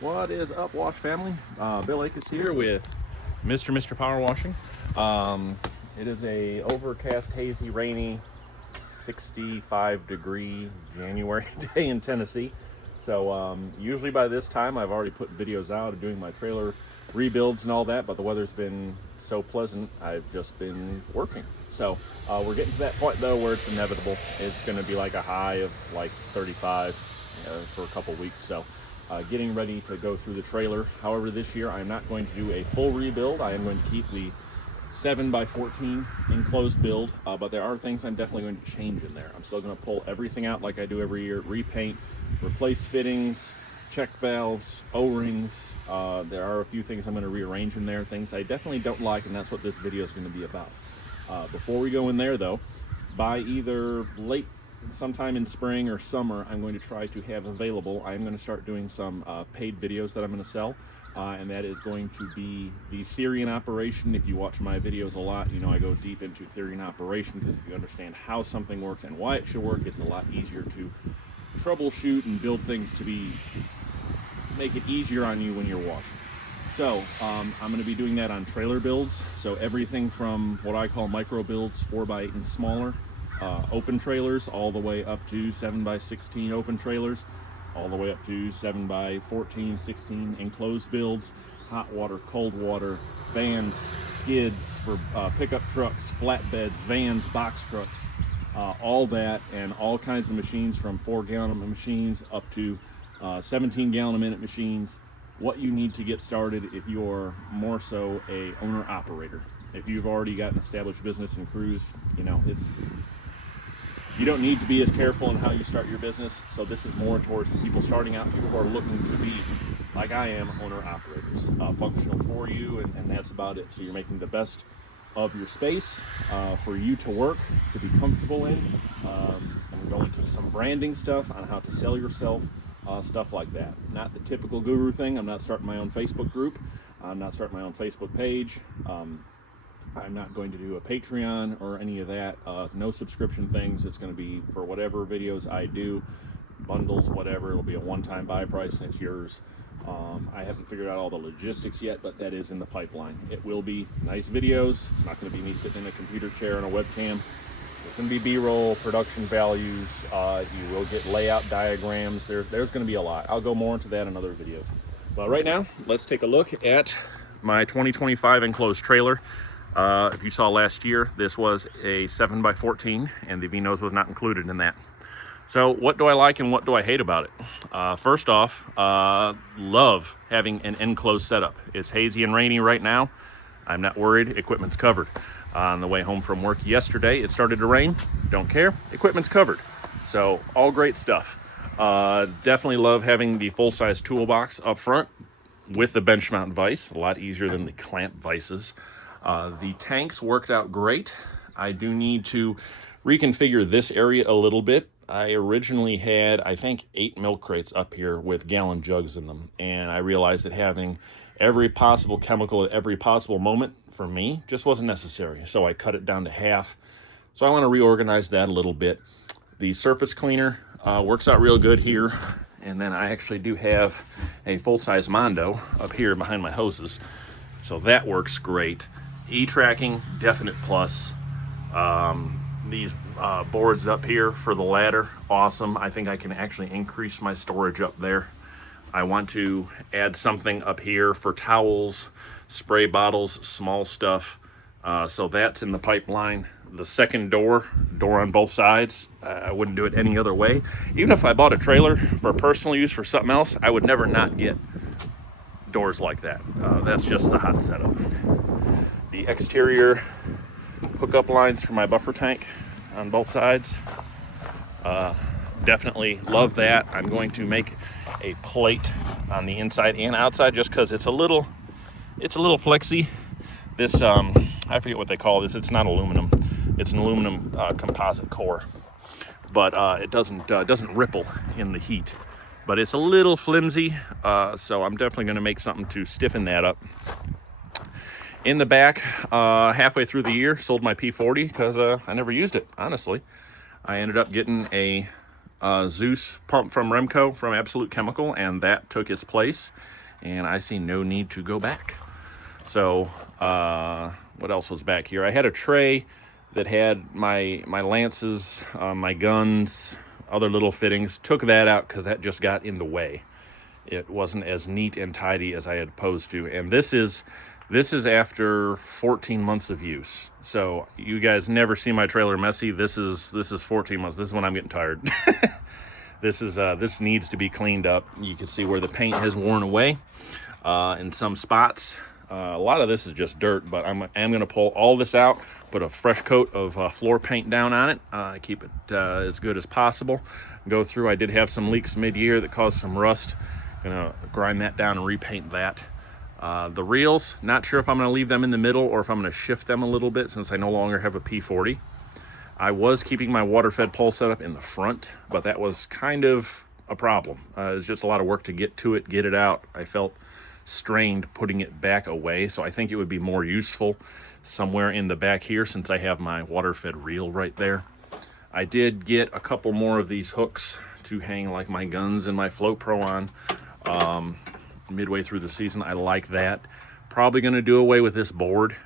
What is up, Wash family? Bill Akes here with Mr. Power Washing. It is a overcast, hazy, rainy, 65-degree January day in Tennessee. So usually by this time I've already put videos out of doing my trailer rebuilds and all that, but the weather's been so pleasant I've just been working. So we're getting to that point though where it's inevitable. It's going to be like a high of like 35 for a couple weeks. So getting ready to go through the trailer. However, this year I'm not going to do a full rebuild. I am going to keep the 7x14 enclosed build, but there are things I'm definitely going to change in there. I'm still going to pull everything out like I do every year, repaint, replace fittings, check valves, O-rings. There are a few things I'm going to rearrange in there, things I definitely don't like, and that's what this video is going to be about. Before we go in there though, by either late sometime in spring or summer, I'm going to try to have available, I'm going to start doing some paid videos that I'm going to sell, and that is going to be the theory and operation. If you watch my videos a lot, you know I go deep into theory and operation, because if you understand how something works and why it should work, it's a lot easier to troubleshoot and build things to make it easier on you when you're washing. So I'm going to be doing that on trailer builds, so everything from what I call micro builds, 4x8 and smaller, open trailers, all the way up to 7x16 open trailers, all the way up to 7x14, 16 enclosed builds, hot water, cold water, vans, skids for pickup trucks, flatbeds, vans, box trucks, all that, and all kinds of machines from 4-gallon machines up to 17-gallon-a-minute machines. What you need to get started if you're more so a owner-operator. If you've already got an established business and crews, you know, you don't need to be as careful in how you start your business. So this is more towards the people starting out, people who are looking to be, like I am, owner-operators, functional for you, and that's about it. So you're making the best of your space for you to work, to be comfortable in. I'm going to some branding stuff on how to sell yourself, stuff like that. Not the typical guru thing. I'm not starting my own Facebook group. I'm not starting my own Facebook page. I'm not going to do a Patreon or any of that. No subscription things. It's going to be for whatever videos I do, bundles, whatever. It'll be a one-time buy price and it's yours. I haven't figured out all the logistics yet, but that is in the pipeline. It will be nice videos. It's not going to be me sitting in a computer chair and a webcam. It's going to be B-roll, production values. You will get layout diagrams. There's going to be a lot. I'll go more into that in other videos. But right now, let's take a look at my 2025 enclosed trailer. If you saw last year, this was a 7x14, and the V-nose was not included in that. So what do I like and what do I hate about it? First off, love having an enclosed setup. It's hazy and rainy right now. I'm not worried. Equipment's covered. On the way home from work yesterday, it started to rain. Don't care. Equipment's covered. So all great stuff. Definitely love having the full-size toolbox up front with the bench mount vise. A lot easier than the clamp vices. The tanks worked out great. I do need to reconfigure this area a little bit. I originally had, I think, 8 milk crates up here with gallon jugs in them, and I realized that having every possible chemical at every possible moment for me just wasn't necessary, so I cut it down to half. So I want to reorganize that a little bit. The surface cleaner works out real good here, and then I actually do have a full-size Mondo up here behind my hoses, so that works great. E-tracking, definite plus. These boards up here for the ladder, awesome. I think I can actually increase my storage up there. I want to add something up here for towels, spray bottles, small stuff. So that's in the pipeline. The second door on both sides, I wouldn't do it any other way. Even if I bought a trailer for personal use for something else, I would never not get doors like that. That's just the hot setup. The exterior hookup lines for my buffer tank on both sides. Definitely love that. I'm going to make a plate on the inside and outside just because it's a little flexy. This I forget what they call this. It's not aluminum. It's an aluminum composite core, but it doesn't ripple in the heat. But it's a little flimsy, so I'm definitely going to make something to stiffen that up. In the back, halfway through the year, sold my P40 because I never used it, honestly. I ended up getting a Zeus pump from Remco, from Absolute Chemical, and that took its place, and I see no need to go back. So what else was back here? I had a tray that had my lances, my guns, other little fittings. Took that out because that just got in the way. It wasn't as neat and tidy as I had opposed to. And this is after 14 months of use. So you guys never see my trailer messy. This is 14 months. This is when I'm getting tired. This needs to be cleaned up. You can see where the paint has worn away in some spots. A lot of this is just dirt, but I'm going to pull all this out, put a fresh coat of floor paint down on it, keep it as good as possible. Go through. I did have some leaks mid-year that caused some rust. Gonna grind that down and repaint that. The reels, not sure if I'm going to leave them in the middle or if I'm going to shift them a little bit since I no longer have a P40. I was keeping my water-fed pole setup in the front, but that was kind of a problem. It was just a lot of work to get to it, get it out. I felt strained putting it back away, so I think it would be more useful somewhere in the back here since I have my water-fed reel right there. I did get a couple more of these hooks to hang like my guns and my Float Pro on midway through the season. I like that. Probably going to do away with this board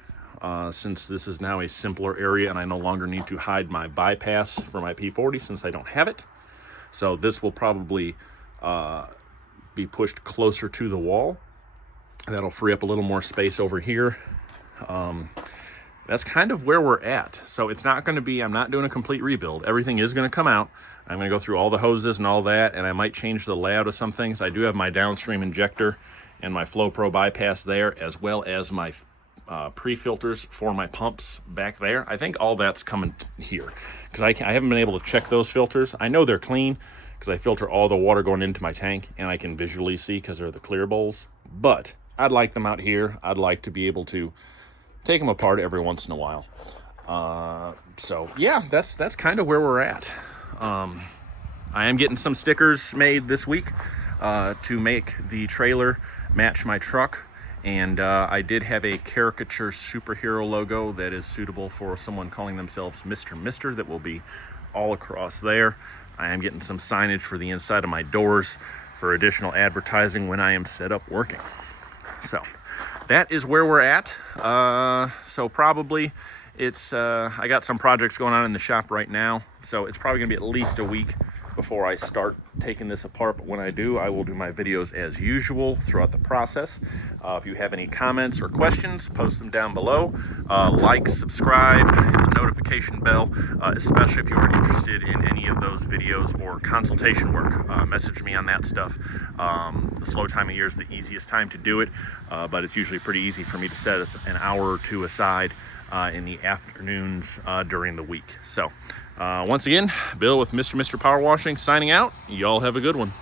since this is now a simpler area and I no longer need to hide my bypass for my P40 since I don't have it. So this will probably be pushed closer to the wall. That'll free up a little more space over here. That's kind of where we're at. So it's not going to be, I'm not doing a complete rebuild. Everything is going to come out. I'm going to go through all the hoses and all that, and I might change the layout of some things. I do have my downstream injector and my Flow Pro bypass there, as well as my pre-filters for my pumps back there. I think all that's coming here because I haven't been able to check those filters. I know they're clean because I filter all the water going into my tank, and I can visually see because they're the clear bowls. But I'd like them out here. I'd like to be able to take them apart every once in a while. So yeah, that's kind of where we're at. I am getting some stickers made this week to make the trailer match my truck. And I did have a caricature superhero logo that is suitable for someone calling themselves Mr. Mister that will be all across there. I am getting some signage for the inside of my doors for additional advertising when I am set up working. So that is where we're at. So probably it's, I got some projects going on in the shop right now, so it's probably gonna be at least a week before I start taking this apart. But when I do, I will do my videos as usual throughout the process. If you have any comments or questions, post them down below. Like, subscribe, hit the notification bell, especially if you are interested in any of those videos or consultation work. Message me on that stuff. The slow time of year is the easiest time to do it, but it's usually pretty easy for me to set an hour or two aside in the afternoons during the week. So once again, Bill with Mr. Power Washing signing out. Y'all have a good one.